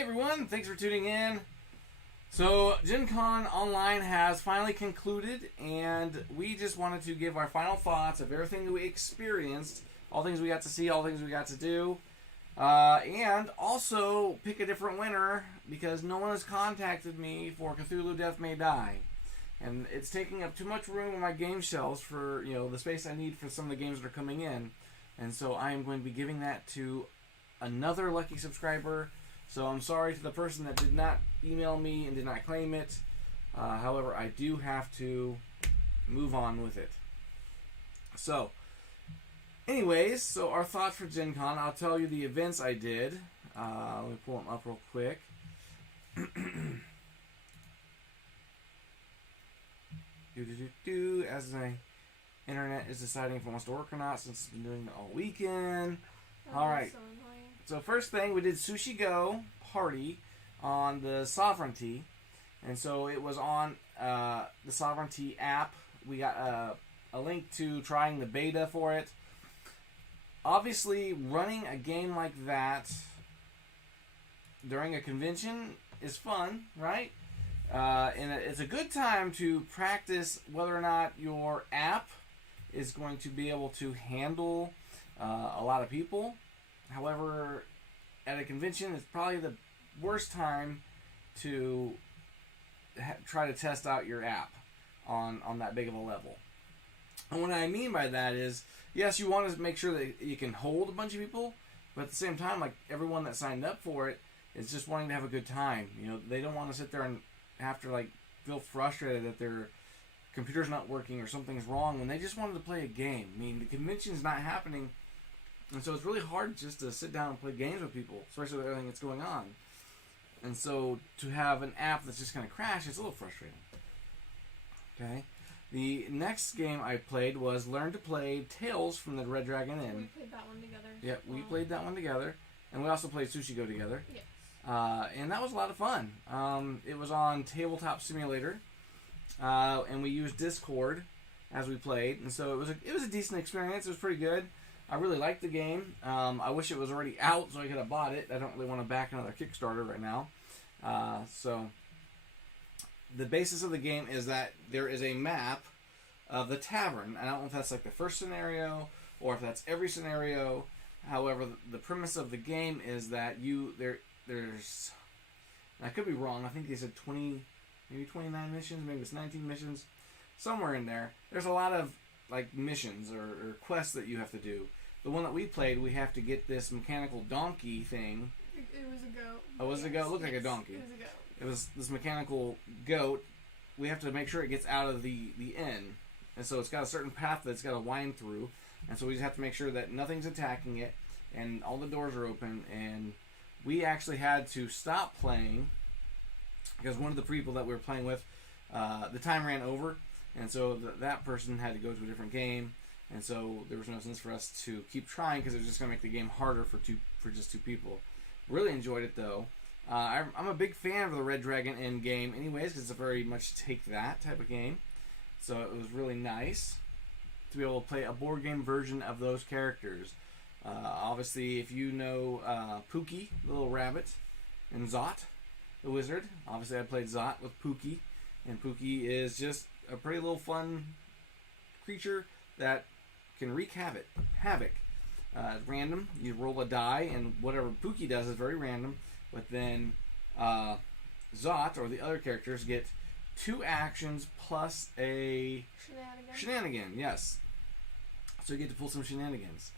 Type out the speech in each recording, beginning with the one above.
Hey everyone, thanks for tuning in. So, Gen Con Online has finally concluded, and we just wanted to give our final thoughts of everything that we experienced, all things we got to see, all things we got to do, and also pick a different winner because no one has contacted me for Cthulhu Death May Die. And it's taking up too much room on my game shelves for, the space I need for some of the games that are coming in. And so I am going to be giving that to another lucky subscriber. So I'm sorry to the person that did not email me and did not claim it. However, I do have to move on with it. So, anyways, so our thoughts for Gen Con. I'll tell you the events I did. Let me pull them up real quick. As my internet is deciding if it wants to work or not since it's been doing it all weekend. Alright. So first thing, we did Sushi Go Party on the Sovereignty. And so it was on the Sovereignty app. We got a link to trying the beta for it. Obviously, running a game like that during a convention is fun, right? And it's a good time to practice whether or not your app is going to be able to handle a lot of people. However, at a convention, it's probably the worst time to try to test out your app on that big of a level. And what I mean by that is, yes, you want to make sure that you can hold a bunch of people, but at the same time, like everyone that signed up for it is just wanting to have a good time. They don't want to sit there and have to feel frustrated that their computer's not working or something's wrong when they just wanted to play a game. I mean, the convention's not happening. And so it's really hard just to sit down and play games with people, especially with everything that's going on. And so to have an app that's just going to crash, it's a little frustrating. Okay. The next game I played was Learn to Play Tales from the Red Dragon Inn. We played that one together. Yeah, we played that one together. And we also played Sushi Go together. Yes. And that was a lot of fun. It was on Tabletop Simulator. And we used Discord as we played. And so it was a decent experience. It was pretty good. I really liked the game. I wish it was already out so I could have bought it. I don't really want to back another Kickstarter right now. So the basis of the game is that there is a map of the tavern. I don't know if that's like the first scenario or if that's every scenario. However, the premise of the game is that there's I could be wrong. I think they said 20, maybe 29 missions, maybe it's 19 missions, somewhere in there. There's a lot of missions or quests that you have to do. The one that we played, we have to get this mechanical donkey thing. It was a goat. Oh, was it a goat? It looked like a donkey. It was a goat. It was this mechanical goat. We have to make sure it gets out of the inn. And so it's got a certain path that it's got to wind through. And so we just have to make sure that nothing's attacking it and all the doors are open. And we actually had to stop playing because one of the people that we were playing with, the time ran over. And so that person had to go to a different game. And so there was no sense for us to keep trying because it was just going to make the game harder for just two people. Really enjoyed it though. I'm a big fan of the Red Dragon Inn game anyways because it's a very much take that type of game. So it was really nice to be able to play a board game version of those characters. Obviously, if you know Pookie, the little rabbit, and Zot, the wizard. Obviously, I played Zot with Pookie. And Pookie is just a pretty little fun creature that can wreak havoc. It's random. You roll a die, and whatever Pookie does is very random. But then Zot, or the other characters, get 2 actions plus a shenanigan. Yes. So you get to pull some shenanigans.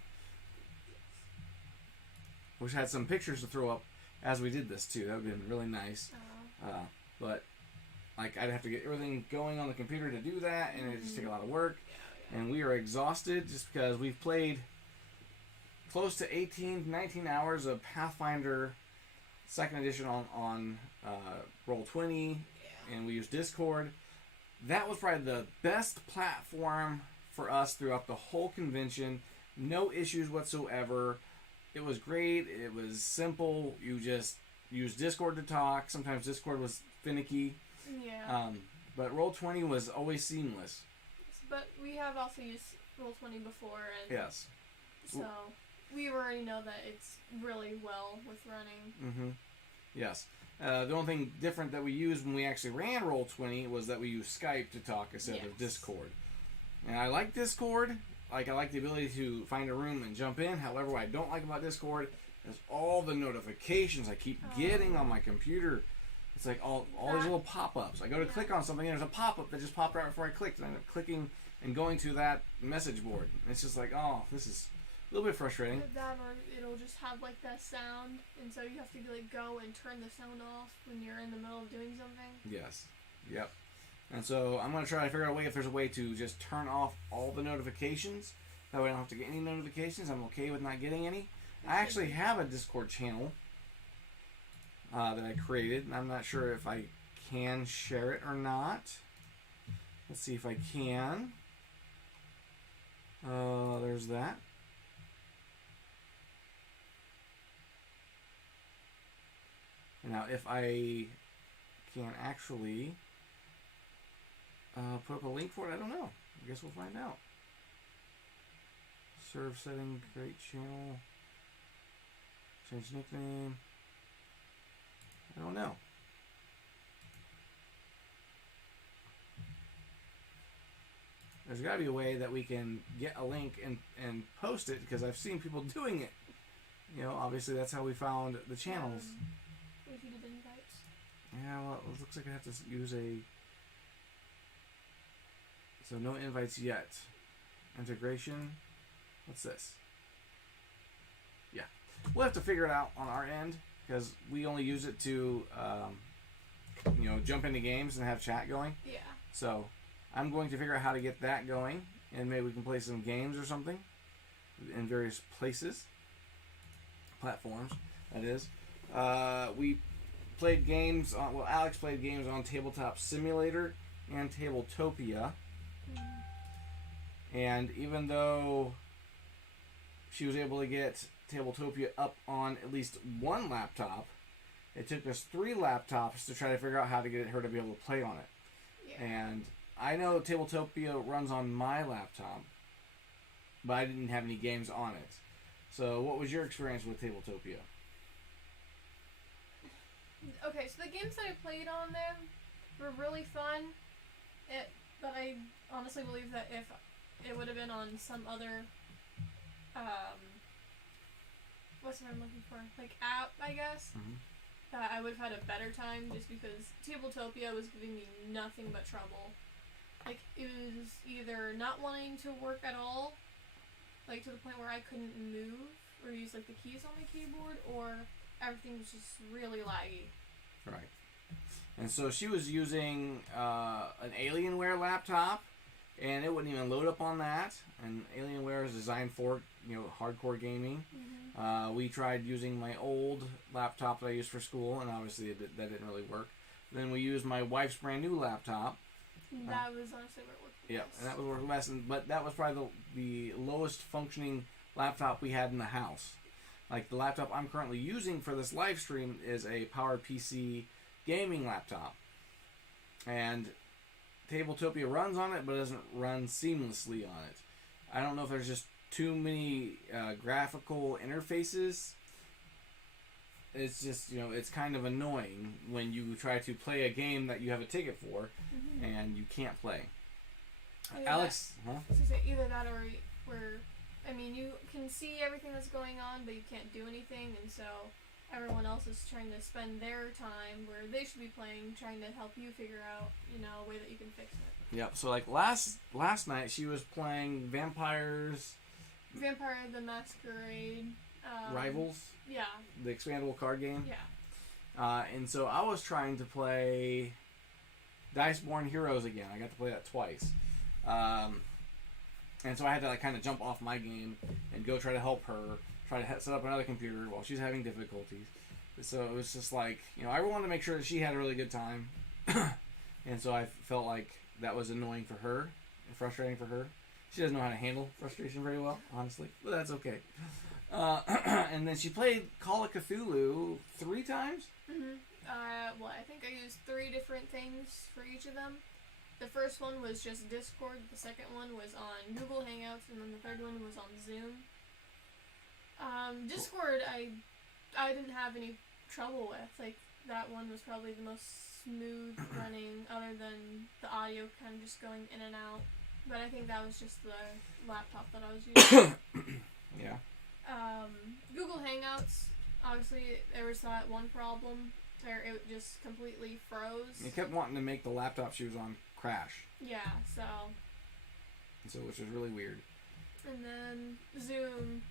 Which had some pictures to throw up as we did this too. That would have been really nice. But I'd have to get everything going on the computer to do that, and it just take a lot of work. And we are exhausted just because we've played close to 18, 19 hours of Pathfinder 2nd edition on Roll20, and we use Discord. That was probably the best platform for us throughout the whole convention. No issues whatsoever. It was great. It was simple. You just use Discord to talk. Sometimes Discord was finicky. Yeah. But Roll20 was always seamless. But we have also used Roll20 before, and yes. So we already know that it's really well with running. Mm-hmm. Yes. The only thing different that we used when we actually ran Roll20 was that we used Skype to talk instead of Discord. And I like Discord. Like, I like the ability to find a room and jump in. However, what I don't like about Discord is all the notifications I keep getting on my computer. It's like all these little pop-ups. I go to click on something and there's a pop-up that just popped right before I clicked. And I end up clicking and going to that message board. And it's just like, oh, this is a little bit frustrating. That, or it'll just have like that sound, and so you have to like go and turn the sound off when you're in the middle of doing something. Yes. Yep. And so I'm going to try to figure out a way if there's a way to just turn off all the notifications. That way I don't have to get any notifications. I'm okay with not getting any. I actually have a Discord channel that I created, and I'm not sure if I can share it or not. Let's see if I can. There's that. Now, if I can actually put up a link for it, I don't know. I guess we'll find out. Serve setting, create channel, change nickname. I don't know. There's got to be a way that we can get a link and post it, because I've seen people doing it. You know, obviously that's how we found the channels. What if you did invites? Yeah, well, it looks like I have to use a... So no invites yet. Integration. What's this? Yeah. We'll have to figure it out on our end, because we only use it to, you know, jump into games and have chat going. Yeah. So I'm going to figure out how to get that going, and maybe we can play some games or something in various places. Platforms, that is. We played games on, well, Alex played games on Tabletop Simulator and Tabletopia. And even though she was able to get Tabletopia up on at least one laptop, it took us 3 laptops to try to figure out how to get her to be able to play on it. Yeah. And I know Tabletopia runs on my laptop, but I didn't have any games on it. So what was your experience with Tabletopia? Okay, so the games that I played on them were really fun. But I honestly believe that if it would have been on some other, what's the word I'm looking for? Like app, I guess. That I would have had a better time, just because Tabletopia was giving me nothing but trouble. Like, it was either not wanting to work at all, like to the point where I couldn't move or use like the keys on my keyboard, or everything was just really laggy. Right. And so she was using an Alienware laptop, and it wouldn't even load up on that. And Alienware is designed for, you know, hardcore gaming. We tried using my old laptop that I used for school, and obviously that didn't really work. Then we used my wife's brand new laptop. That was honestly where it worked. Yeah, and that was working best. But that was probably the lowest functioning laptop we had in the house. Like, the laptop I'm currently using for this live stream is a PowerPC gaming laptop. And Tabletopia runs on it, but doesn't run seamlessly on it. I don't know if there's just too many graphical interfaces. It's just, you know, it's kind of annoying when you try to play a game that you have a ticket for and you can't play. Alex, either that or where, I mean, you can see everything that's going on, but you can't do anything, and so everyone else is trying to spend their time where they should be playing, trying to help you figure out, you know, a way that you can fix it. Yep. So like last night she was playing Vampire the Masquerade. Rivals. Yeah. The expandable card game. Yeah. And so I was trying to play Diceborn Heroes again. I got to play that twice. And so I had to like kind of jump off my game and go try to help her, try to set up another computer while she's having difficulties. So it was just like, you know, I wanted to make sure that she had a really good time. And so I felt like that was annoying for her and frustrating for her. She doesn't know how to handle frustration very well, honestly, but that's okay. And then she played Call of Cthulhu 3 times? Well, I think I used 3 different things for each of them. The first one was just Discord, the second one was on Google Hangouts, and then the third one was on Zoom. Discord, I didn't have any trouble with. Like, that one was probably the most smooth running, other than the audio kind of just going in and out. But I think that was just the laptop that I was using. Yeah. Google Hangouts, obviously, there was that one problem where it just completely froze. It kept wanting to make the laptop she was on crash. Yeah, so Which was really weird. And then Zoom,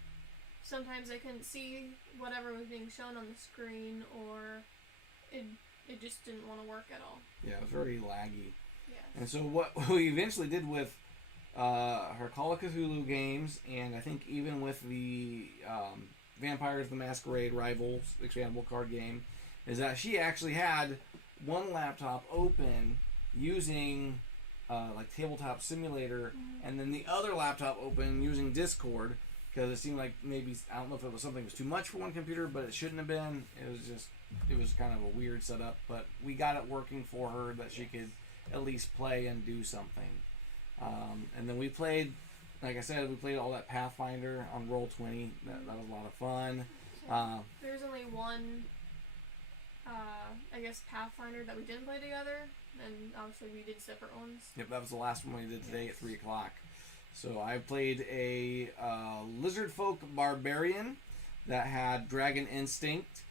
sometimes I couldn't see whatever was being shown on the screen, or it just didn't want to work at all. Yeah, it was very laggy. Yes. And so what we eventually did with her Call of Cthulhu games, and I think even with the Vampires the Masquerade Rivals expandable card game, is that she actually had one laptop open using like Tabletop Simulator, and then the other laptop open using Discord, because it seemed like maybe, I don't know if it was something that was too much for one computer, but it shouldn't have been. It was kind of a weird setup, but we got it working for her that she could at least play and do something. And then we played, like I said, we played all that Pathfinder on Roll20. That was a lot of fun. There was only one, I guess, Pathfinder that we didn't play together, and obviously we did separate ones. Yep, that was the last one we did today at 3 o'clock. So I played a Lizard Folk Barbarian that had Dragon Instinct.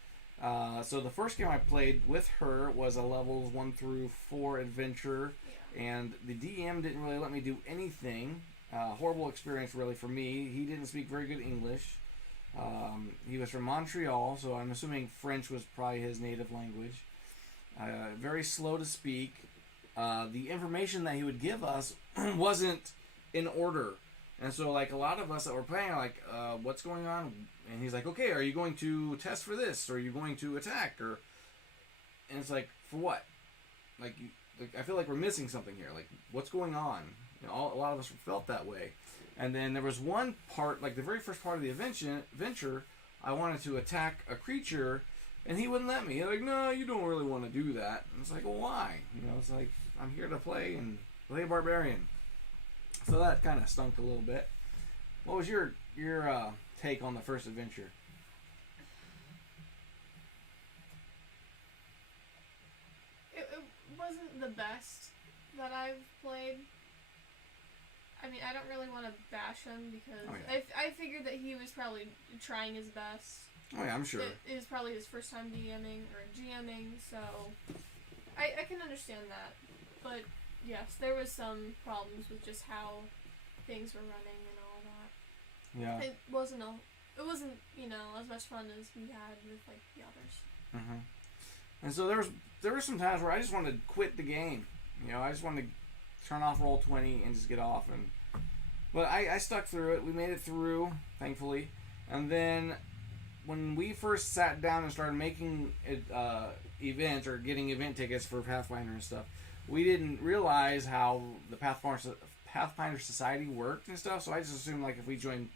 So the first game I played with her was a levels 1 through 4 adventure, and the DM didn't really let me do anything. Horrible experience really for me. He didn't speak very good English. He was from Montreal, so I'm assuming French was probably his native language. Very slow to speak. The information that he would give us wasn't in order. And so, like, a lot of us that were playing are like, what's going on? And he's like, okay, are you going to test for this? Or are you going to attack? And it's like, for what? Like, I feel like we're missing something here. Like, what's going on? You know, a lot of us felt that way. And then there was one part, like the very first part of the adventure, I wanted to attack a creature, and he wouldn't let me. He's like, no, you don't really want to do that. And it's like, well, why? You know, it's like, I'm here to play a barbarian. So that kind of stunk a little bit. What was your take on the first adventure? It wasn't the best that I've played. I mean, I don't really want to bash him because I figured that he was probably trying his best. Oh yeah, I'm sure. It was probably his first time DMing or GMing, so I can understand that. But yes, there was some problems with just how things were running and all that. Yeah. It wasn't as much fun as we had with like the others. Mm-hmm. And so there were some times where I just wanted to quit the game. You know, I just wanted to turn off Roll20 and just get off. But I stuck through it. We made it through, thankfully. And then when we first sat down and started making events or getting event tickets for Pathfinder and stuff, we didn't realize how the Pathfinder Society worked and stuff. So I just assumed like if we joined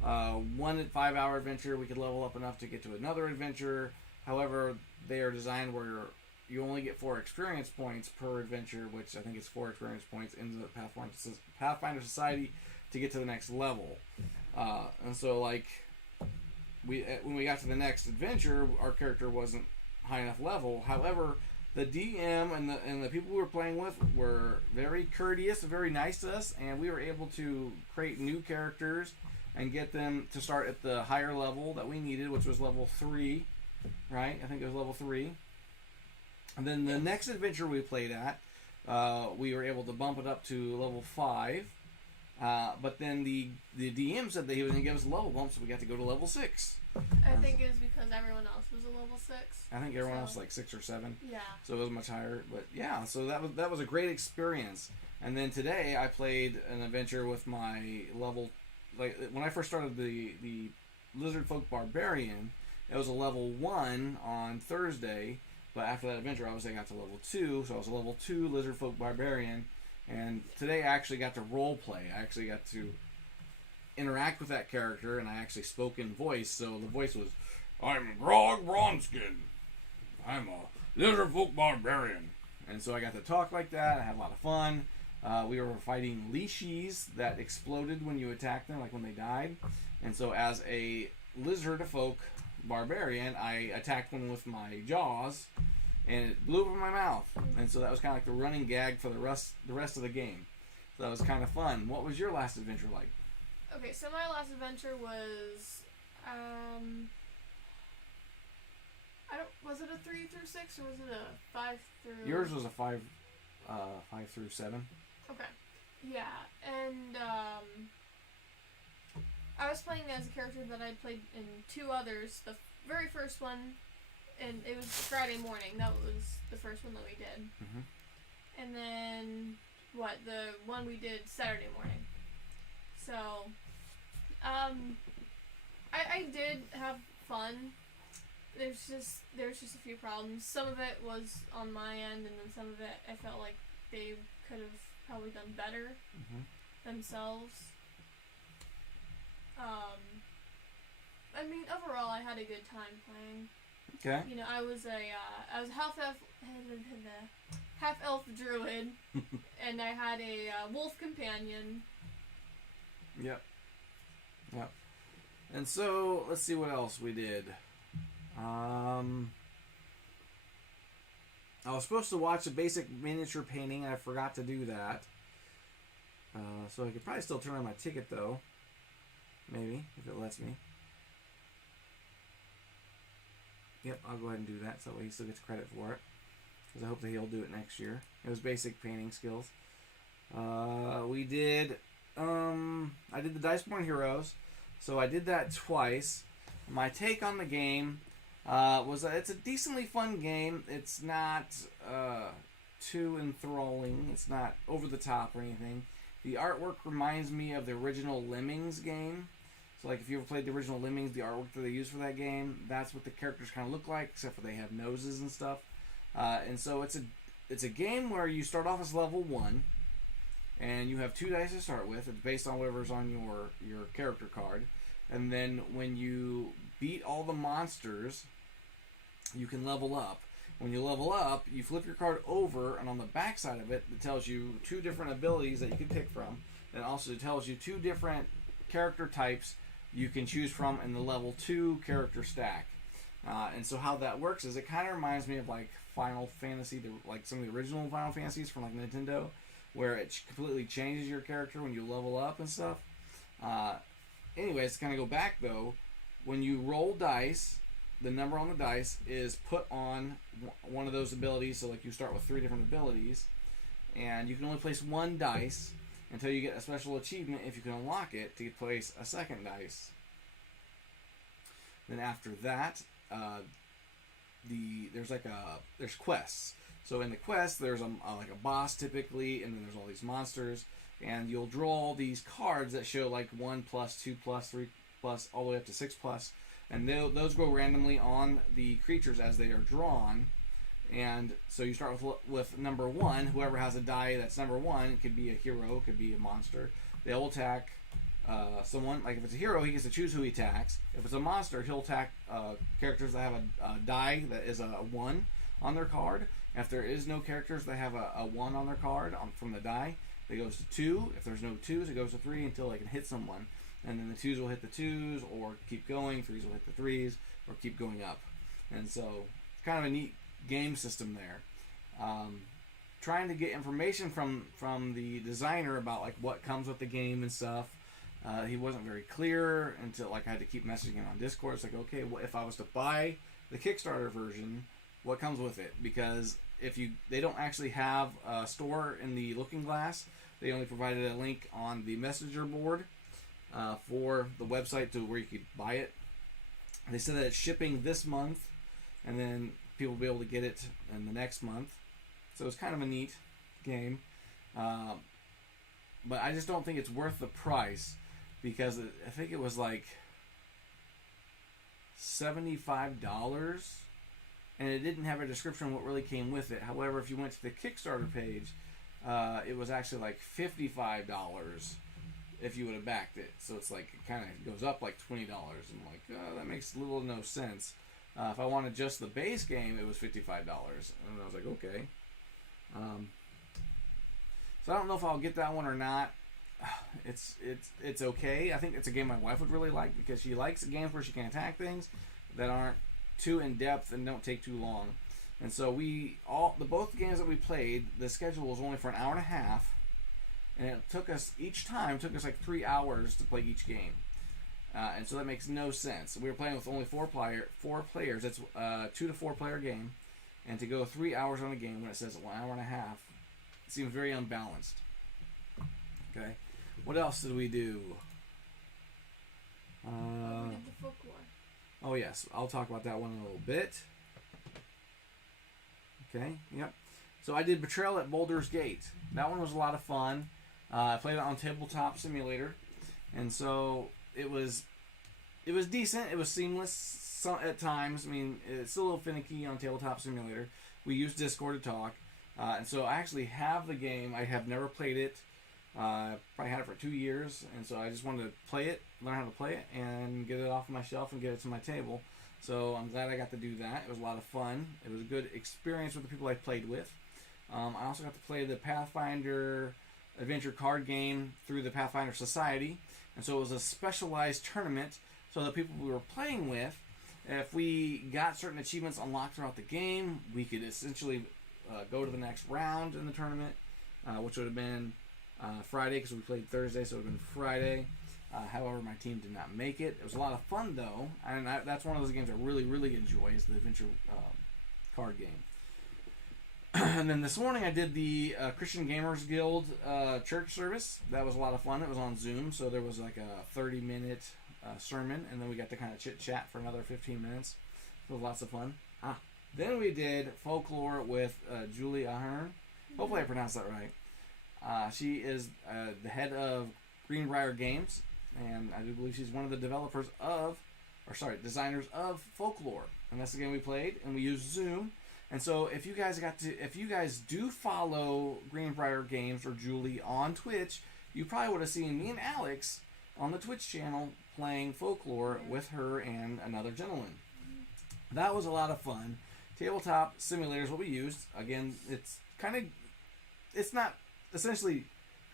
one 5-hour adventure, we could level up enough to get to another adventure. However, they are designed where you only get 4 experience points per adventure, which I think is 4 experience points in the Pathfinder Society to get to the next level. And so, like, when we got to the next adventure, our character wasn't high enough level. However, the DM and the people we were playing with were very courteous and very nice to us, and we were able to create new characters and get them to start at the higher level that we needed, which was level 3, right? I think it was level 3. And then the next adventure we played at, we were able to bump it up to level 5. But then the DM said that he was going to give us a level bump, so we got to go to level 6. I think it was because everyone else was a level 6. I think everyone else was like 6 or 7. Yeah. So it was much higher. But yeah, so that was a great experience. And then today I played an adventure with my level, like when I first started the Lizard Folk Barbarian, it was a level 1 on Thursday. But after that adventure, I got to level 2, so I was a level 2 Lizard Folk Barbarian. And today I actually got to role play. I actually got to interact with that character, and I actually spoke in voice. So the voice was, I'm Grog Bronskin. I'm a Lizard Folk Barbarian. And so I got to talk like that. I had a lot of fun. We were fighting leashes that exploded when you attacked them, like when they died. And so as a Lizard Folk barbarian, I attacked one with my jaws, and it blew up in my mouth. And so that was kind of like the running gag for the rest of the game. So that was kind of fun. What was your last adventure like? Okay, so my last adventure was, was it a 3 through 6 or was it a 5 through? Yours was a 5 through 7. Okay, yeah, and I was playing as a character that I played in 2 others. The very first one, and it was Friday morning. That was the first one that we did. Mm-hmm. And then the one we did Saturday morning. So, I did have fun. There's just a few problems. Some of it was on my end, and then some of it I felt like they could have probably done better themselves. I mean, overall, I had a good time playing. Okay. You know, I was half elf druid, and I had a wolf companion. Yep. And so, let's see what else we did. I was supposed to watch a basic miniature painting, and I forgot to do that. So I could probably still turn on my ticket, though. Maybe, if it lets me. Yep, I'll go ahead and do that, so that way he still gets credit for it. Because I hope that he'll do it next year. It was basic painting skills. We did... I did the Diceborn Heroes. So I did that twice. My take on the game was that it's a decently fun game. It's not too enthralling. It's not over the top or anything. The artwork reminds me of the original Lemmings game. So like if you ever played the original Lemmings, the artwork that they used for that game, that's what the characters kind of look like, except for they have noses and stuff. And so it's a game where you start off as level 1, and you have 2 dice to start with. It's based on whatever's on your character card. And then when you beat all the monsters, you can level up. When you level up, you flip your card over, and on the back side of it, it tells you 2 different abilities that you can pick from. And also it tells you 2 different character types you can choose from in the level 2 character stack. And so how that works is it kind of reminds me of like Final Fantasy, like some of the original Final Fantasies from like Nintendo, where it completely changes your character when you level up and stuff. Anyways, to kind of go back though, when you roll dice, the number on the dice is put on one of those abilities. So like you start with 3 different abilities, and you can only place 1 dice until you get a special achievement if you can unlock it to place a 2nd dice. Then after that, there's quests. So in the quest, there's like a boss typically, and then there's all these monsters, and you'll draw these cards that show like 1+, 2+, 3+, all the way up to 6+, and those go randomly on the creatures as they are drawn. And so you start with number 1. Whoever has a die that's number 1, it could be a hero, it could be a monster. They'll attack someone. Like if it's a hero, he gets to choose who he attacks. If it's a monster, he'll attack characters that have a die that is a 1 on their card. And if there is no characters that have a 1 on their card from the die, it goes to 2. If there's no 2s, it goes to 3 until they can hit someone. And then the 2s will hit the 2s, or keep going. 3s will hit the 3s, or keep going up. And so it's kind of a neat game system there. Trying to get information from the designer about like what comes with the game and stuff. He wasn't very clear until like I had to keep messaging him on Discord. It's like, okay, well, if I was to buy the Kickstarter version, what comes with it? Because they don't actually have a store in the Looking Glass. They only provided a link on the messenger board for the website to where you could buy it. They said that it's shipping this month, and then people will be able to get it in the next month. So it's kind of a neat game. But I just don't think it's worth the price, because I think it was like $75, and it didn't have a description of what really came with it. However, if you went to the Kickstarter page, it was actually like $55 if you would have backed it. So it's like it kind of goes up like $20. I'm like, oh, that makes little to no sense. If I wanted just the base game, it was $55, and I was like, okay. So I don't know if I'll get that one or not. It's okay. I think it's a game my wife would really like, because she likes games where she can attack things. that aren't too in depth and don't take too long. And so both games that we played, the schedule was only for an hour and a half, and it took us like 3 hours to play each game. And so that makes no sense. We were playing with only four players. It's a 2 to 4 player game, and to go 3 hours on a game when it says 1 hour and a half, it seems very unbalanced. Okay, what else did we do? We did the folklore. Oh yes, I'll talk about that one in a little bit. Okay, yep. So I did Betrayal at Boulder's Gate. That one was a lot of fun. I played it on Tabletop Simulator, and so it was decent. It was seamless at times. I mean, it's a little finicky on Tabletop Simulator. We used Discord to talk, and so I actually have the game. I have never played it. Probably had it for 2 years, and so I just wanted to play it, learn how to play it, and get it off my shelf and get it to my table. So I'm glad I got to do that. It was a lot of fun. It was a good experience with the people I played with. I also got to play the Pathfinder adventure card game through the Pathfinder Society, and so it was a specialized tournament. So the people we were playing with, if we got certain achievements unlocked throughout the game, we could essentially go to the next round in the tournament, which would have been Friday, because we played Thursday, so it would have been Friday. However, my team did not make it. It was a lot of fun, though, and that's one of those games I really, really enjoy, is the adventure card game. And then this morning I did the Christian Gamers Guild church service. That was a lot of fun. It was on Zoom, so there was like a 30-minute sermon, and then we got to kind of chit-chat for another 15 minutes. It was lots of fun. Then we did Folklore with Julie Ahern. Hopefully I pronounced that right. She is the head of Greenbrier Games, and I do believe she's one of the designers of Folklore. And that's the game we played, and we used Zoom. And so if you guys do follow Greenbrier Games or Julie on Twitch, you probably would have seen me and Alex on the Twitch channel playing Folklore with her and another gentleman. That was a lot of fun. Tabletop Simulator is what we used. Again, it's not essentially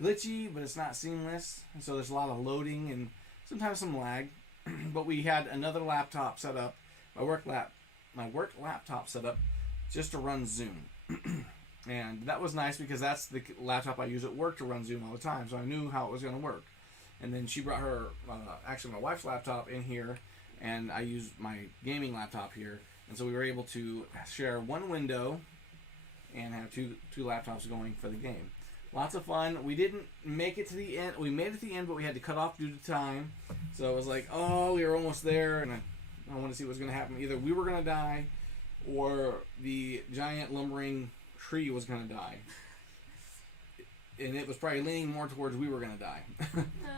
glitchy, but it's not seamless, and so there's a lot of loading and sometimes some lag. But we had another laptop set up, my work laptop set up just to run Zoom. And that was nice because that's the laptop I use at work to run Zoom all the time, so I knew how it was going to work. And then she brought her, my wife's laptop in here, and I used my gaming laptop here, and so we were able to share one window and have two laptops going for the game. Lots of fun. We didn't make it to the end. We made it to the end, but we had to cut off due to time. So it was like, we were almost there, and I wanted to see what was going to happen. Either we were going to die, or the giant lumbering tree was going to die. And it was probably leaning more towards we were going to die.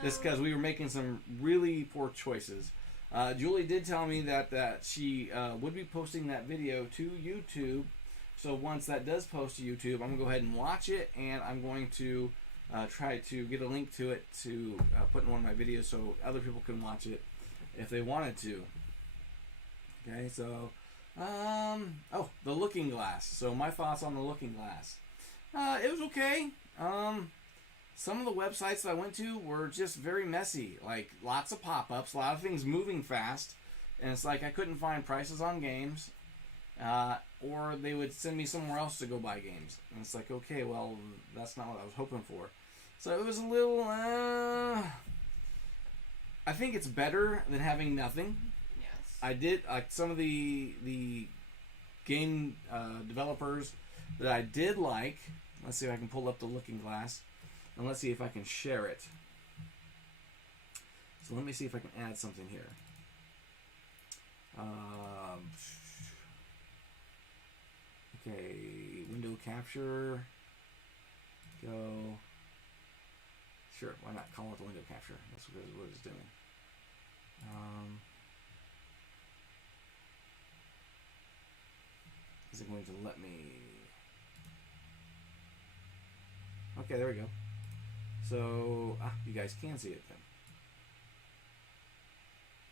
Just because we were making some really poor choices. Julie did tell me that she would be posting that video to YouTube. So once that does post to YouTube, I'm going to go ahead and watch it, and I'm going to try to get a link to it to put in one of my videos so other people can watch it if they wanted to. Okay, so, the Looking Glass. So my thoughts on the Looking Glass. It was okay. Some of the websites that I went to were just very messy. Like, lots of pop-ups, a lot of things moving fast, and it's like I couldn't find prices on games. Or they would send me somewhere else to go buy games. And it's like, okay, well, that's not what I was hoping for. So it was a little, I think it's better than having nothing. Yes. I did, some of the game developers that I did like. Let's see if I can pull up the Looking Glass. And let's see if I can share it. So let me see if I can add something here. Okay, window capture, go, sure, why not call it the window capture, that's what it's doing. Is it going to let me, okay, there we go. So, you guys can see it then.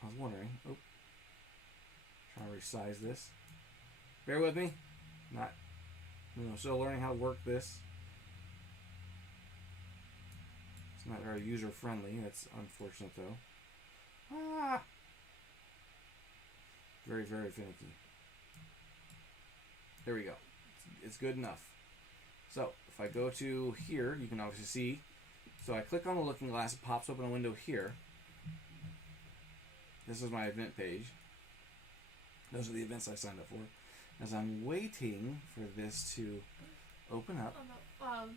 I was wondering, trying to resize this. Bear with me. Still learning how to work this. It's not very user friendly. That's unfortunate though. Very, very finicky. There we go. It's good enough. So, if I go to here, you can obviously see. So I click on the looking glass, it pops open a window here. This is my event page. Those are the events I signed up for. As I'm waiting for this to open up. I was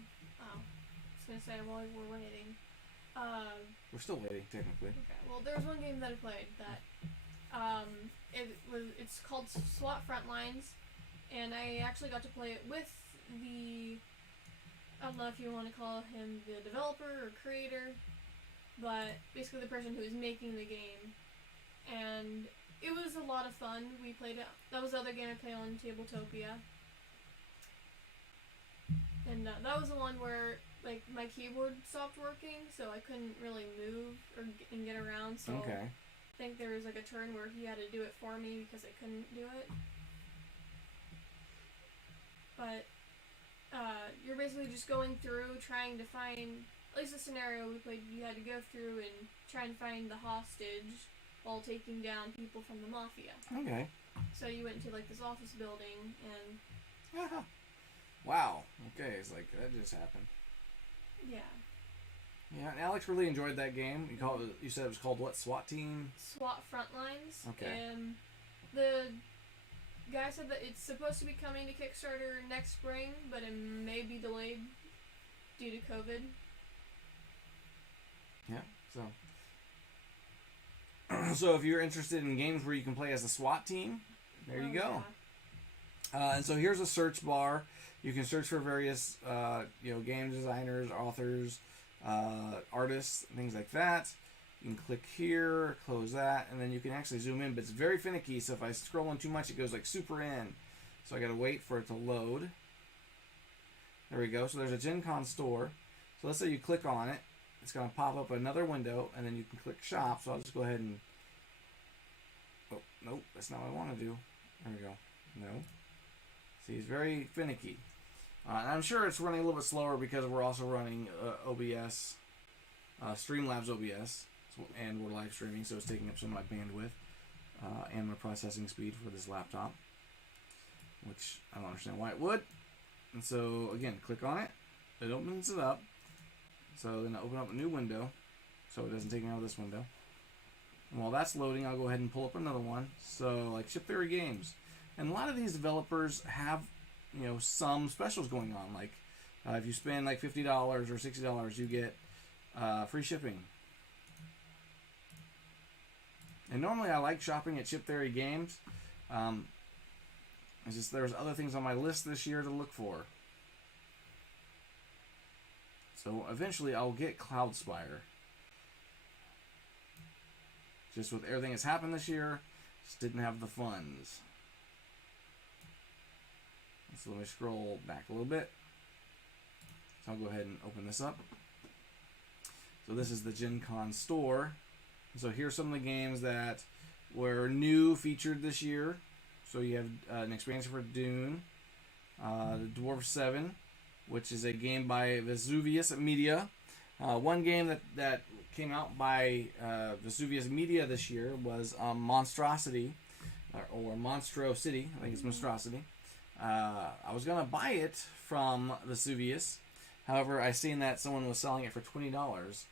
going to say, while we're waiting. We're still waiting, technically. Okay, well, there's one game that I played that, it's called SWAT Frontlines, and I actually got to play it with I don't know if you want to call him the developer or creator, but basically the person who was making the game, and it was a lot of fun. We played it. That was the other game I played on Tabletopia, and that was the one where like my keyboard stopped working, so I couldn't really move and get around. So okay. I think there was like a turn where he had to do it for me because I couldn't do it. But you're basically just going through trying to find, at least the scenario we played, you had to go through and try and find the hostage while taking down people from the mafia. Okay. So you went into like this office building and... Wow. Okay, it's like, that just happened. Yeah. Yeah, and Alex really enjoyed that game. You said it was called what? SWAT Team? SWAT Frontlines. Okay. And the guy said that it's supposed to be coming to Kickstarter next spring, but it may be delayed due to COVID. Yeah, so if you're interested in games where you can play as a SWAT team, there you go. Yeah. And so here's a search bar. You can search for various, game designers, authors, artists, things like that. You can click here, close that, and then you can actually zoom in, but it's very finicky, so if I scroll in too much, it goes like super in. So I gotta wait for it to load. There we go. So there's a Gen Con store. So let's say you click on it. It's gonna pop up another window, and then you can click shop. So I'll just go ahead and... Oh, nope, that's not what I want to do. There we go. No. See, it's very finicky. And I'm sure it's running a little bit slower because we're also running OBS, Streamlabs OBS, and we're live streaming, so it's taking up some of my bandwidth and my processing speed for this laptop, which I don't understand why it would. And so, again, click on it. It opens it up. So then I open up a new window, so it doesn't take me out of this window. And while that's loading, I'll go ahead and pull up another one. So, like Ship Theory Games. And a lot of these developers have, some specials going on. Like, if you spend like $50 or $60, you get free shipping. And normally I like shopping at Ship Theory Games. It's just there's other things on my list this year to look for. So eventually I'll get Cloudspire. Just with everything that's happened this year, just didn't have the funds. So let me scroll back a little bit. So I'll go ahead and open this up. So this is the Gen Con store. So here's some of the games that were new featured this year. So you have an expansion for Dune, the Dwarf 7, which is a game by Vesuvius Media. One game that came out by Vesuvius Media this year was Monstrosity, or Monstro City. I think it's Monstrosity. I was going to buy it from Vesuvius. However, I seen that someone was selling it for $20.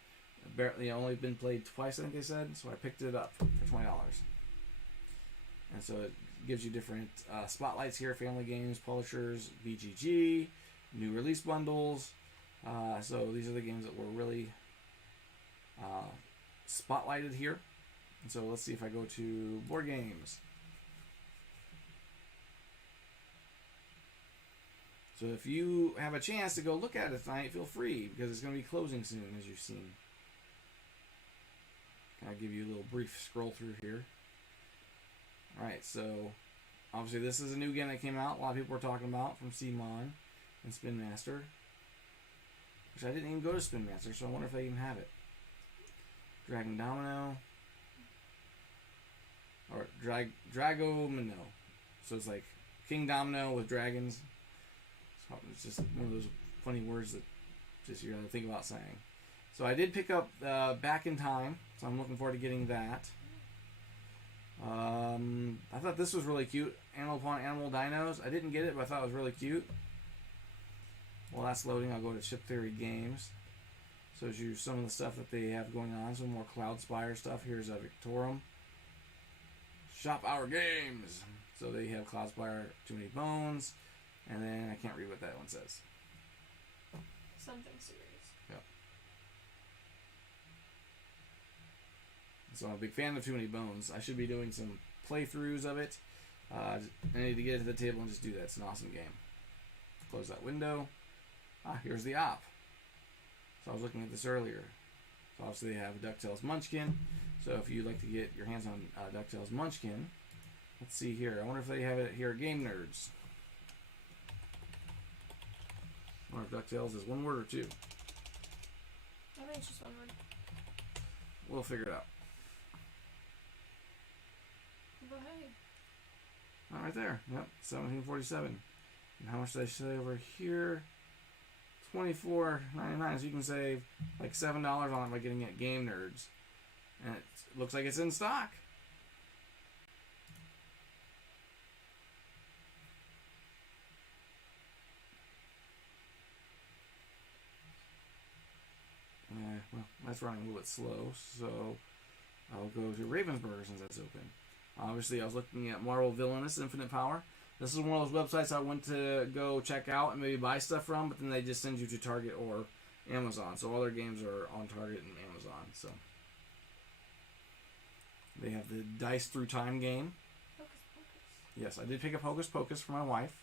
Barely only been played twice, I think they said. So I picked it up for $20. And so it gives you different spotlights here, family games, publishers, VGG, new release bundles. So these are the games that were really spotlighted here. And so let's see if I go to board games. So if you have a chance to go look at it tonight, feel free, because it's going to be closing soon, as you've seen. I'll give you a little brief scroll through here. Alright, so obviously this is a new game that came out. A lot of people were talking about from CMON and Spin Master. Which I didn't even go to Spin Master, so I wonder if they even have it. Dragon Domino. Or Dragomino. So it's like King Domino with dragons. So it's just one of those funny words that just you gotta think about saying. So I did pick up Back in Time, so I'm looking forward to getting that. I thought this was really cute. Animal upon Animal Dinos. I didn't get it, but I thought it was really cute. While that's loading, I'll go to Chip Theory Games. Shows you some of the stuff that they have going on. Some more Cloud Spire stuff. Here's a Victorum. Shop Our Games. So they have Cloud Spire, Too Many Bones, and then I can't read what that one says. Something serious. Yep. So I'm a big fan of Too Many Bones. I should be doing some playthroughs of it. I need to get it to the table and just do that. It's an awesome game. Close that window. Here's the op. So I was looking at this earlier. So obviously they have DuckTales Munchkin. So if you'd like to get your hands on DuckTales Munchkin, let's see here. I wonder if they have it here at Game Nerds. I wonder if DuckTales is one word or two. I think it's just one word. We'll figure it out. But hey. Right there. Yep, 1747. And how much did I say over here? $24.99. So you can save like $7 on it by getting it at Game Nerds. And it looks like it's in stock. Well, that's running a little bit slow, so I'll go to Ravensburger since that's open. Obviously, I was looking at Marvel Villainous Infinite Power. This is one of those websites I went to go check out and maybe buy stuff from, but then they just send you to Target or Amazon. So all their games are on Target and Amazon. So they have the Dice Through Time game. Hocus Pocus. Yes, I did pick up Hocus Pocus for my wife.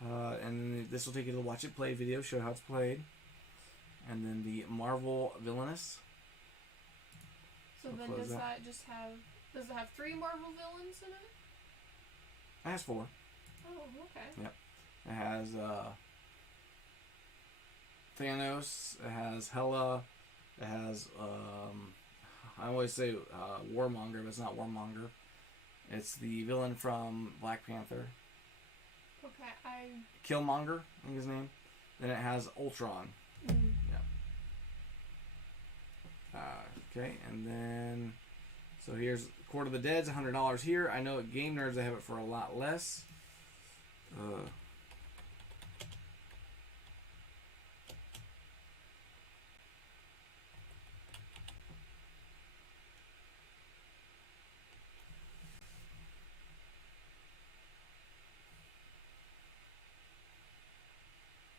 And this will take you to the Watch It Play video, show how it's played. And then the Marvel Villainous. So then does that just have... Does it have 3 Marvel villains in it? It has 4. Oh, okay. Yep. It has Thanos. It has Hela. It has I always say Warmonger, but it's not Warmonger. It's the villain from Black Panther. Okay, Killmonger, I think his name. Then it has Ultron. Mm. Yeah. Okay, and then so here's Court of the Dead's $100 here. I know at Game Nerds they have it for a lot less.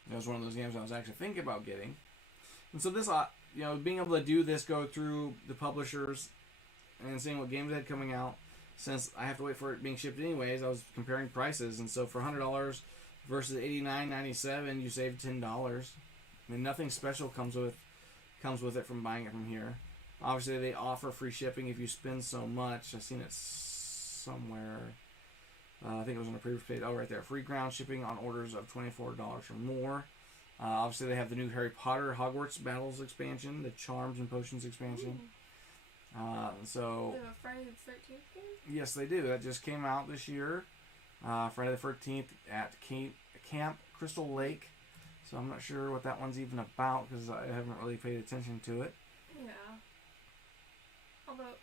It was one of those games I was actually thinking about getting. And so this, being able to do this, go through the publishers and seeing what games they had coming out, since I have to wait for it being shipped anyways, I was comparing prices. And so for $100 versus $89.97, you save $10. I mean, nothing special comes with it from buying it from here. Obviously, they offer free shipping if you spend so much. I've seen it somewhere. I think it was on the previous page. Oh, right there. Free ground shipping on orders of $24 or more. Obviously, they have the new Harry Potter Hogwarts Battles expansion, the Charms and Potions expansion. So they have a Friday the 13th game? Yes, they do. That just came out this year. Friday the 13th at Camp Crystal Lake. So I'm not sure what that one's even about because I haven't really paid attention to it. Yeah. Although,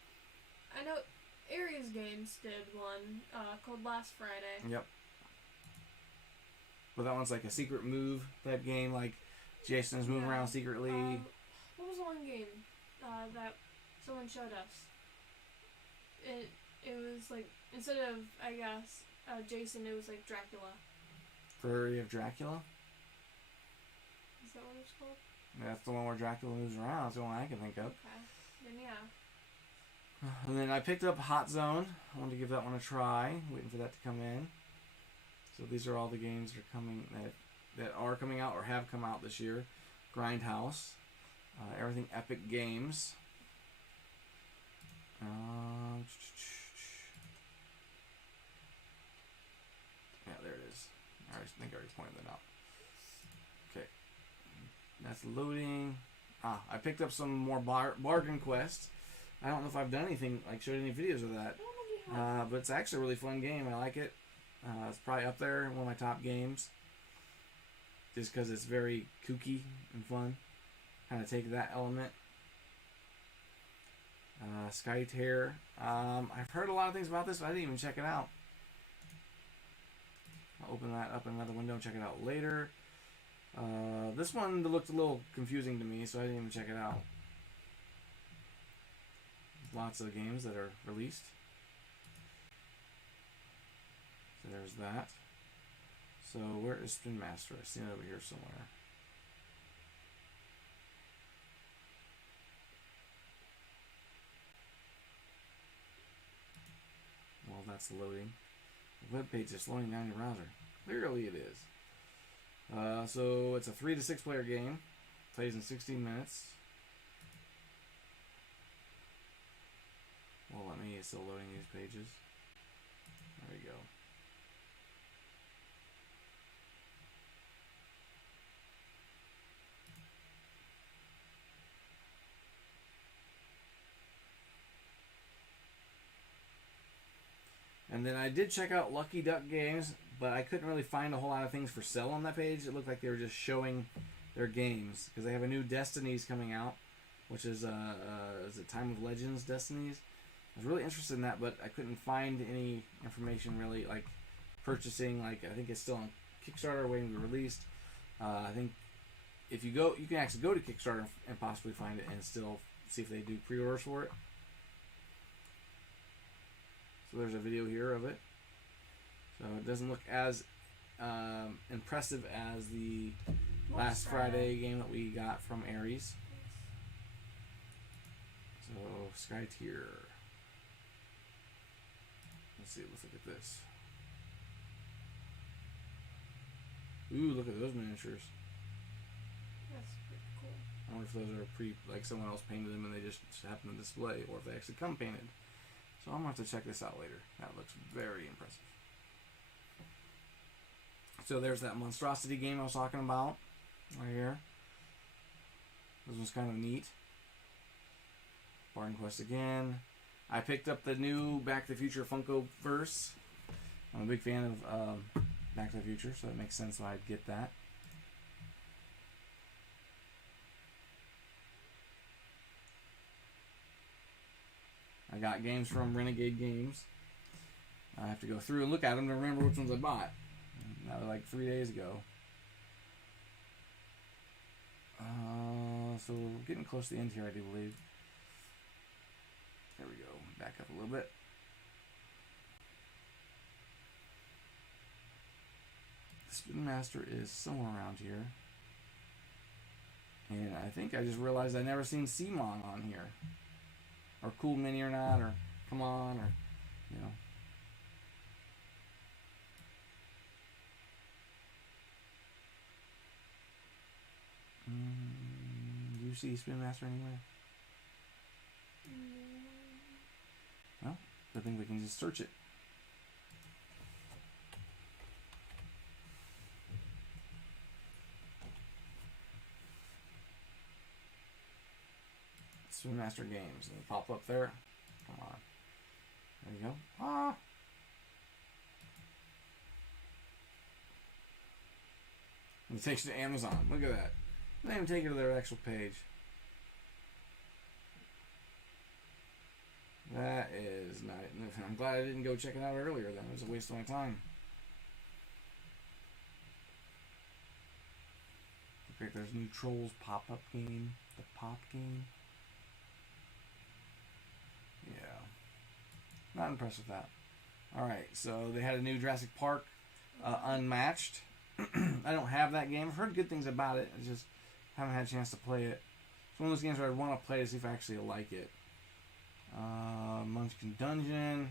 I know Ares Games did one called Last Friday. Yep. But that one's like a secret move type game, like Jason's moving around secretly. What was the one game that someone showed us? It was like, instead of, I guess, Jason, it was like Dracula. Fury of Dracula? Is that what it's called? That's the one where Dracula moves around. That's the one I can think of. Okay. Then yeah. And then I picked up Hot Zone. I wanted to give that one a try. Waiting for that to come in. So these are all the games that are coming out or have come out this year. Grindhouse. Everything Epic Games. Yeah, there it is. I think I already pointed that out. Okay. That's loading. I picked up some more Bargain Quest. I don't know if I've done anything, like showed any videos of that. But it's actually a really fun game. I like it. It's probably up there, one of my top games. Just because it's very kooky and fun. Kind of take that element. Sky Tear. I've heard a lot of things about this, but I didn't even check it out. I'll open that up in another window and check it out later. This one looked a little confusing to me, so I didn't even check it out. Lots of games that are released. So there's that. So where is Spin Master? I've seen it over here somewhere. Well, that's loading. The web page is slowing down your browser. Clearly it is. So it's a 3 to 6 player game. Plays in 16 minutes. Well, let me. It's still loading these pages. There we go. And then I did check out Lucky Duck Games, but I couldn't really find a whole lot of things for sale on that page. It looked like they were just showing their games, because they have a new Destinies coming out, which is it Time of Legends Destinies? I was really interested in that, but I couldn't find any information really, like purchasing. Like, I think it's still on Kickstarter waiting to be released. I think if you go, you can actually go to Kickstarter and possibly find it and still see if they do pre-orders for it. So there's a video here of it. So it doesn't look as impressive as the last Friday game that we got from Ares. So Sky Tier. Let's see. Let's look at this. Ooh, look at those miniatures. That's pretty cool. I wonder if those are like someone else painted them and they just happen to display, or if they actually come painted. So I'm going to have to check this out later. That looks very impressive. So there's that monstrosity game I was talking about right here. This one's kind of neat. Barton Quest again. I picked up the new Back to the Future Funko Verse. I'm a big fan of Back to the Future, so it makes sense why I'd get that. I got games from Renegade Games. I have to go through and look at them to remember which ones I bought. That was like 3 days ago. So we're getting close to the end here, I do believe. There we go. Back up a little bit. The Spin Master is somewhere around here. And I think I just realized I never seen Simon on here. Or Cool Mini or not, or Come On, or, you know. Do you see Spin Master anywhere? Well, I think we can just search it. Spin Master Games. And pop up there. Come on. There you go. Ah! And it takes you to Amazon. Look at that. They didn't even take you to their actual page. That is not. I'm glad I didn't go check it out earlier then. It was a waste of my time. Looks like there's new Trolls pop-up game. The Pop game. Yeah. Not impressed with that. Alright, so they had a new Jurassic Park Unmatched. I don't have that game. I've heard good things about it. I just haven't had a chance to play it. It's one of those games where I want to play to see if I actually like it. Munchkin Dungeon.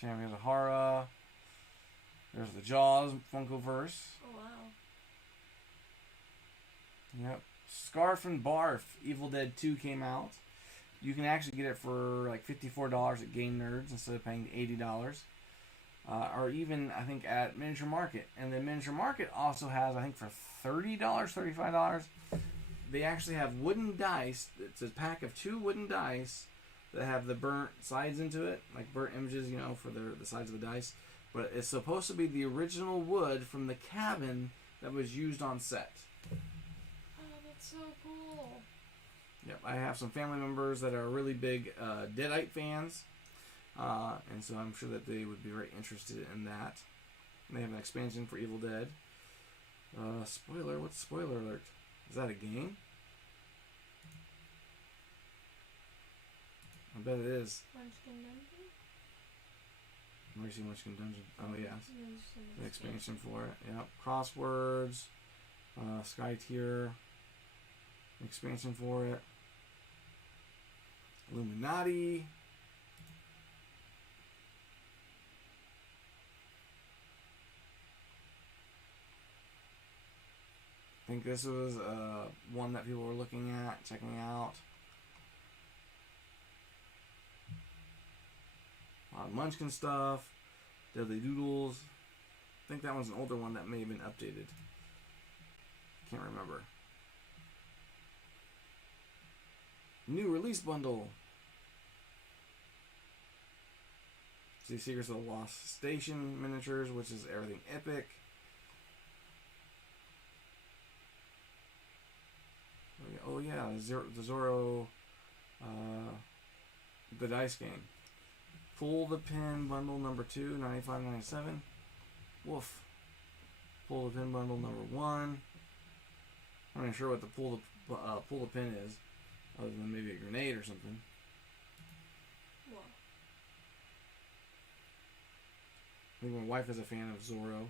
Champions of Horror. There's the Jaws Funkoverse. Oh, wow. Yep. Scarf and Barf Evil Dead 2 came out. You can actually get it for like $54 at Game Nerds instead of paying $80. Or even, I think, at Miniature Market. And the Miniature Market also has, I think, for $30, $35, they actually have wooden dice. It's a pack of 2 wooden dice that have the burnt sides into it, like burnt images, you know, for the sides of the dice. But it's supposed to be the original wood from the cabin that was used on set. Oh, that's so cool. Yep, I have some family members that are really big Deadite fans, and so I'm sure that they would be very interested in that. And they have an expansion for Evil Dead. Spoiler, what's spoiler alert? Is that a game? I bet it is. Munchkin Dungeon? Where you see Munchkin Dungeon? Oh, yes. An expansion for it. Yep. Crosswords. Sky Tier. Expansion for it. Illuminati. I think this was one that people were looking at, checking out. A lot of Munchkin stuff. Deadly Doodles. I think that one's an older one that may have been updated. Can't remember. New release bundle. See Secrets of the Lost Station miniatures, which is everything epic. Oh yeah, the Zorro, the dice game. Pull the Pin bundle number 2, $95.97. Woof. Pull the Pin bundle number 1. I'm not sure what the pull the pin is, other than maybe a grenade or something. Wow. I think my wife is a fan of Zorro.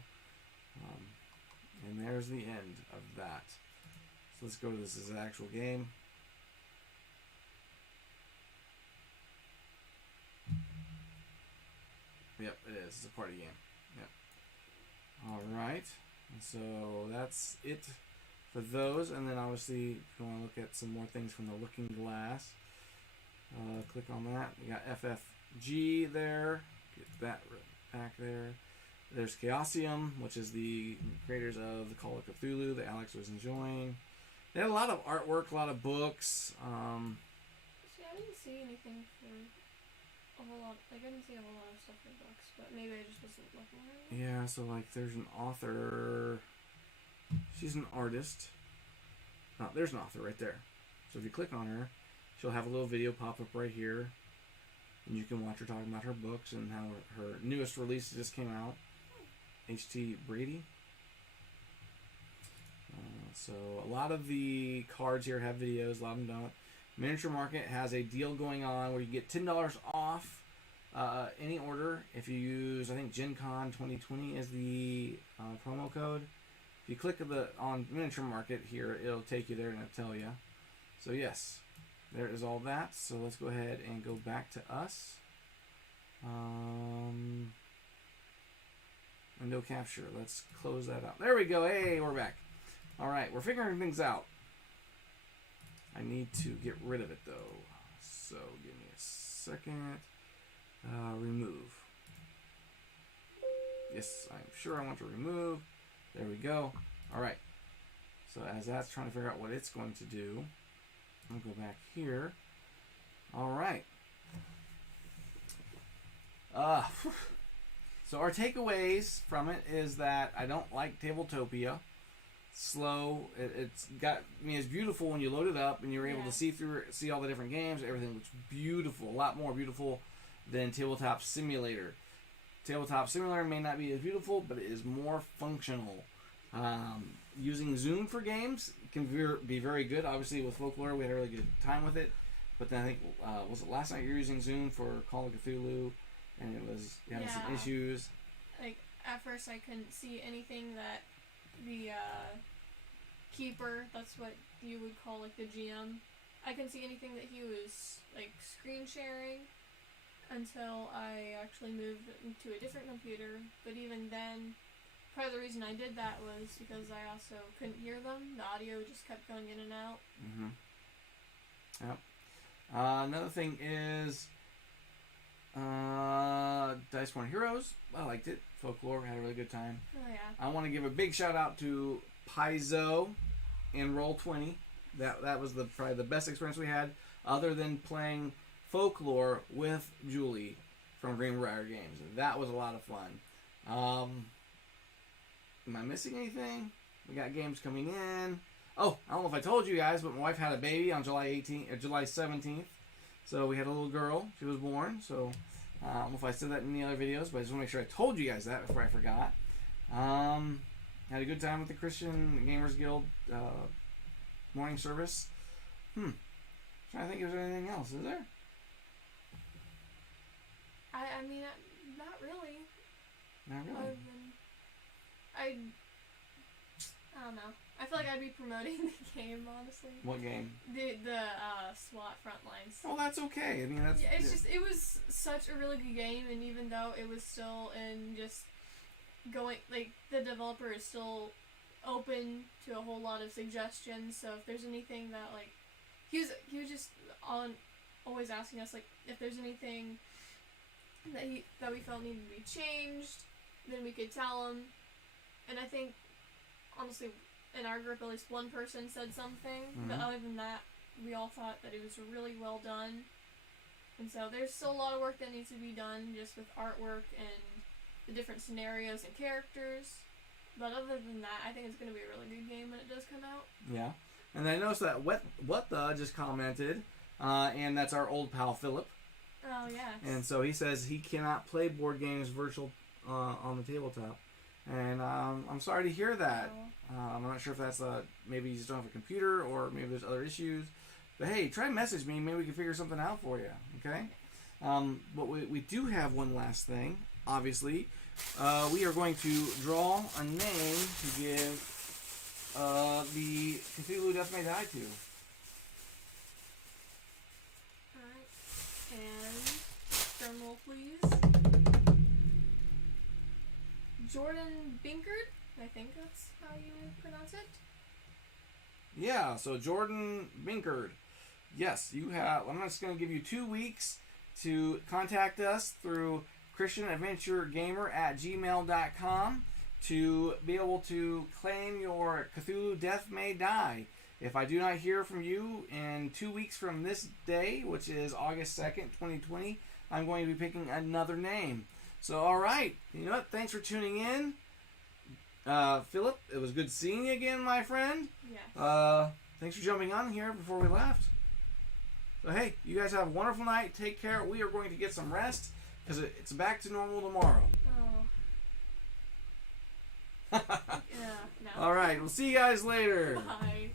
And there's the end of that. So let's go to this as an actual game. Yep, it is. It's a party game. Yep. Alright. So that's it for those. And then obviously, if you want to look at some more things from the Looking Glass, click on that. We got FFG there. Get that back there. There's Chaosium, which is the creators of the Call of Cthulhu that Alex was enjoying. They had a lot of artwork, a lot of books. See, I didn't see anything for a whole lot. Like, I didn't see a whole lot of stuff for books, but maybe I just wasn't looking right. Yeah, so like there's an author. She's an artist. Oh, there's an author right there. So if you click on her, she'll have a little video pop up right here. And you can watch her talking about her books and how her newest release just came out. H.T. Brady. So a lot of the cards here have videos, a lot of them don't. Miniature Market has a deal going on where you get $10 off any order if you use, I think Gen Con 2020 is the promo code. If you click on Miniature Market here, it'll take you there and it'll tell you. So yes, there is all that. So let's go ahead and go back to us. Window capture. Let's close that out. There we go. Hey, we're back. All right, we're figuring things out. I need to get rid of it though. So give me a second. Remove. Yes, I'm sure I want to remove. There we go. All right. So as that's trying to figure out what it's going to do, I'm going to go back here. All right. So our takeaways from it is that I don't like Tabletopia. Slow. It's got, I mean, it's beautiful when you load it up and you're able to see all the different games. Everything looks beautiful, a lot more beautiful than Tabletop Simulator. Tabletop Simulator may not be as beautiful, but it is more functional. Using Zoom for games can be very good. Obviously, with Folklore, we had a really good time with it. But then I think, was it last night you were using Zoom for Call of Cthulhu, and it was having some issues? Like, at first I couldn't see anything that the keeper, that's what you would call like the GM, I couldn't see anything that he was like screen sharing until I actually moved into a different computer. But even then, part of the reason I did that was because I also couldn't hear them. The audio just kept going in and out. Yep. Another thing is Diceborn Heroes. I liked it. Folklore, had a really good time. Oh yeah. I want to give a big shout out to Paizo and Roll20. That was probably the best experience we had, other than playing Folklore with Julie from Greenbrier Games. That was a lot of fun. Am I missing anything? We got games coming in. Oh, I don't know if I told you guys, but my wife had a baby on July 17th. So we had a little girl. She was born. So I don't know if I said that in any other videos, but I just want to make sure I told you guys that before I forgot. Had a good time with the Christian Gamers Guild morning service. Trying to think if there's anything else. Is there? I mean, not really. Not really. I don't know. I feel like I'd be promoting the game, honestly. What game? The SWAT Frontlines. Oh, that's okay. I mean, that's... Yeah, it's just, it was such a really good game, and even though it was still in just going, like, the developer is still open to a whole lot of suggestions, so if there's anything that, like, he was just always asking us, like, if there's anything that we felt needed to be changed, then we could tell him. And I think, honestly, in our group, at least one person said something, but other than that, we all thought that it was really well done. And so there's still a lot of work that needs to be done, just with artwork and the different scenarios and characters. But other than that, I think it's going to be a really good game when it does come out. Yeah. And I noticed that What The just commented, and that's our old pal Philip. Oh, yes. And so he says he cannot play board games virtual on the tabletop. And I'm sorry to hear that. I'm not sure if that's maybe you just don't have a computer or maybe there's other issues. But hey, try and message me. Maybe we can figure something out for you. Okay? But we do have one last thing. Obviously, we are going to draw a name to give the Cthulhu Death May Die to. Alright. And drum roll, please. Jordan Binkard, I think that's how you pronounce it. Yeah, so Jordan Binkard. Yes, you have. I'm just going to give you 2 weeks to contact us through ChristianAdventureGamer@gmail.com to be able to claim your Cthulhu Death May Die. If I do not hear from you in 2 weeks from this day, which is August 2nd, 2020, I'm going to be picking another name. So, all right. You know what? Thanks for tuning in. Philip, it was good seeing you again, my friend. Yes. Thanks for jumping on here before we left. So, hey, you guys have a wonderful night. Take care. We are going to get some rest because it's back to normal tomorrow. Oh. Yeah, no. All right. We'll see you guys later. Bye.